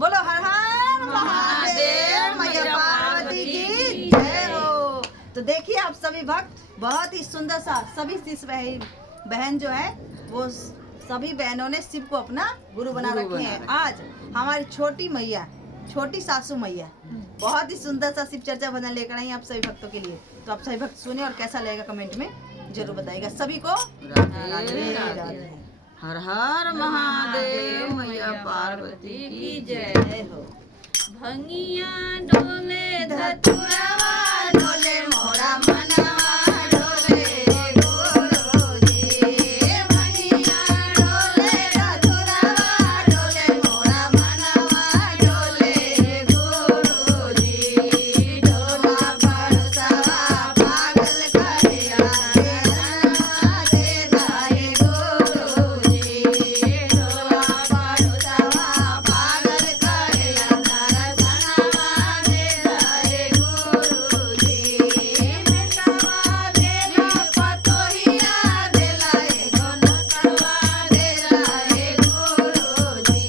बोलो हर हर महादेव, मैया पार्वती की जय हो। तो देखिए आप सभी भक्त बहुत ही सुंदर सा सभी शिष्य बहन जो है वो सभी बहनों ने शिव को अपना गुरु बना रखे हैं। आज हमारी छोटी मैया, छोटी सासू मैया बहुत ही सुंदर सा शिव चर्चा भजन लेकर आई आप सभी भक्तों के लिए। तो आप सभी भक्त सुने और कैसा लगेगा कमेंट में जरूर बताइएगा। सभी को राधे राधे। हर हर महादेव, मैया पार्वती की जय हो। भंगिया डोले धतुरवा डोले मोरा मनवा डोले गुरुजी। भंगिया डोले धतुरवा डोले मोरा मनवा डोले गुरुजी। डोला परसवा पागल करिया देना दे दाए गुरुजी। डोला परसवा पागल करिया दर्शनवा दे दाए गुरुजी। बेटवा देला पतोहिया देला एगो नकवा देला ए गुरुजी।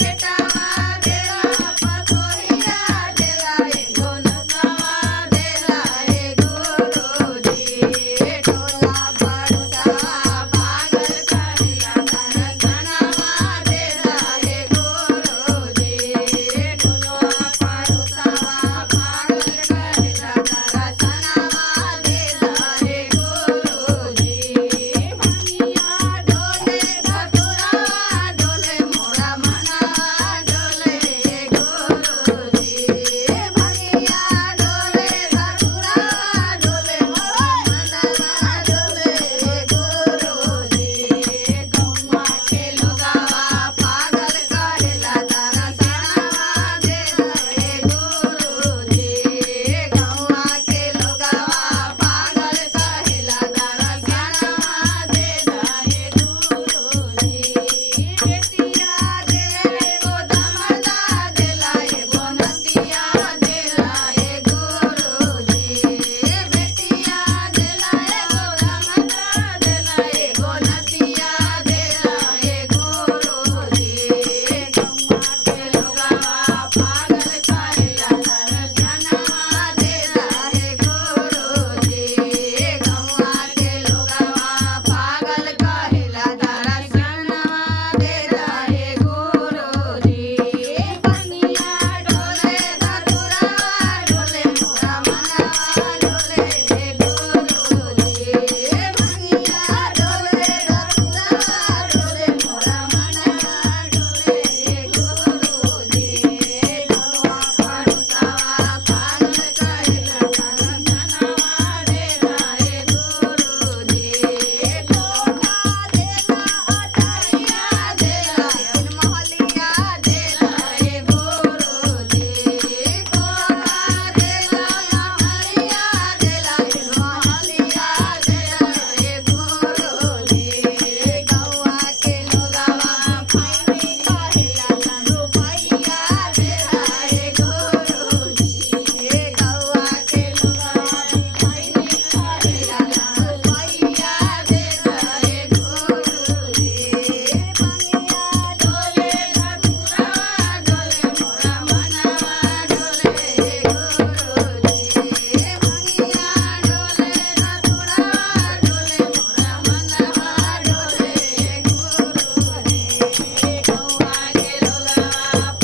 बेटवा देला पतोहिया देला एगो नकवा देला ए गुरुजी। डोला परसवा पागल करिया दर्शनवा देला ए गुरुजी। डोला परसवा पागल करिया दर्शनवा देला ए गुरुजी। भंगिया डोले धतुरवा डोले मोरा मनवा डोले गुरुजी। भंगिया डोले धतुरवा डोले मोरा मनवा डोले गुरुजी। गौवा के लोगवा पागल करेला दर्शनवा देला ए गुरुजी। गौवा के लोगवा पागल करेला दर्शनवा देला ए गुरुजी। बेटिया देला एगो दमदा देला एगो नतिया देला ए गुरुजी। बेटिया देला एगो दमदा देला एगो नतिया देला ए गुरुजी। गौवा के लोगवा पागल करेला दर्शनवा देला ए गुरुजी। गौवा के लोगवा पागल करेला दर्शनवा देला ए गुरुजी। भंगिया डोले धतुरवा डोले मोरा मनवा डोले गुरुजी। भंगिया डोले धतुरवा डोले मोरा मनवा डोले गुरुजी। डोलवा परसवा पागल करेला दर्शनवा देला ए गुरुजी। कोठा देला अटारिया देला तीन महलिया देला ए गुरुजी। कोठा देला अटारिया देला तीन महलिया देला ए गुरुजी। गौवा के लोगवा फाइनी कहेला रुपैया देला ए गुरुजी। गौवा के लोगवा फाइनी कहेला रुपैया देला ए गुरुजी। भंगिया डोले धतुरवा डोले मोरा मनवा डोले गुरुजी। भंगिया डोले धतुरवा डोले मोरा मनवा डोले गुरुजी। गौवा के लोगवा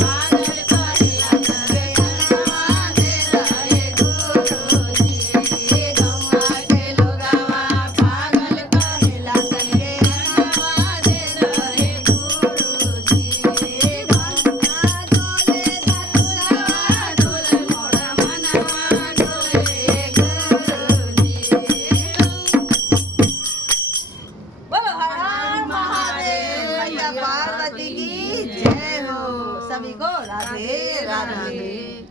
पागल करेला दर्शनवा देला ए गुरुजी। गौवा के लोगवा पागल करेला दर्शनवा देला ए गुरुजी। भंगिया डोले धतुरवा डोले मोरा मनवा डोले गुरुजी। बोलो हर हर महादेव, मैया पार्वती की जय हो। सभी को राधे राधे।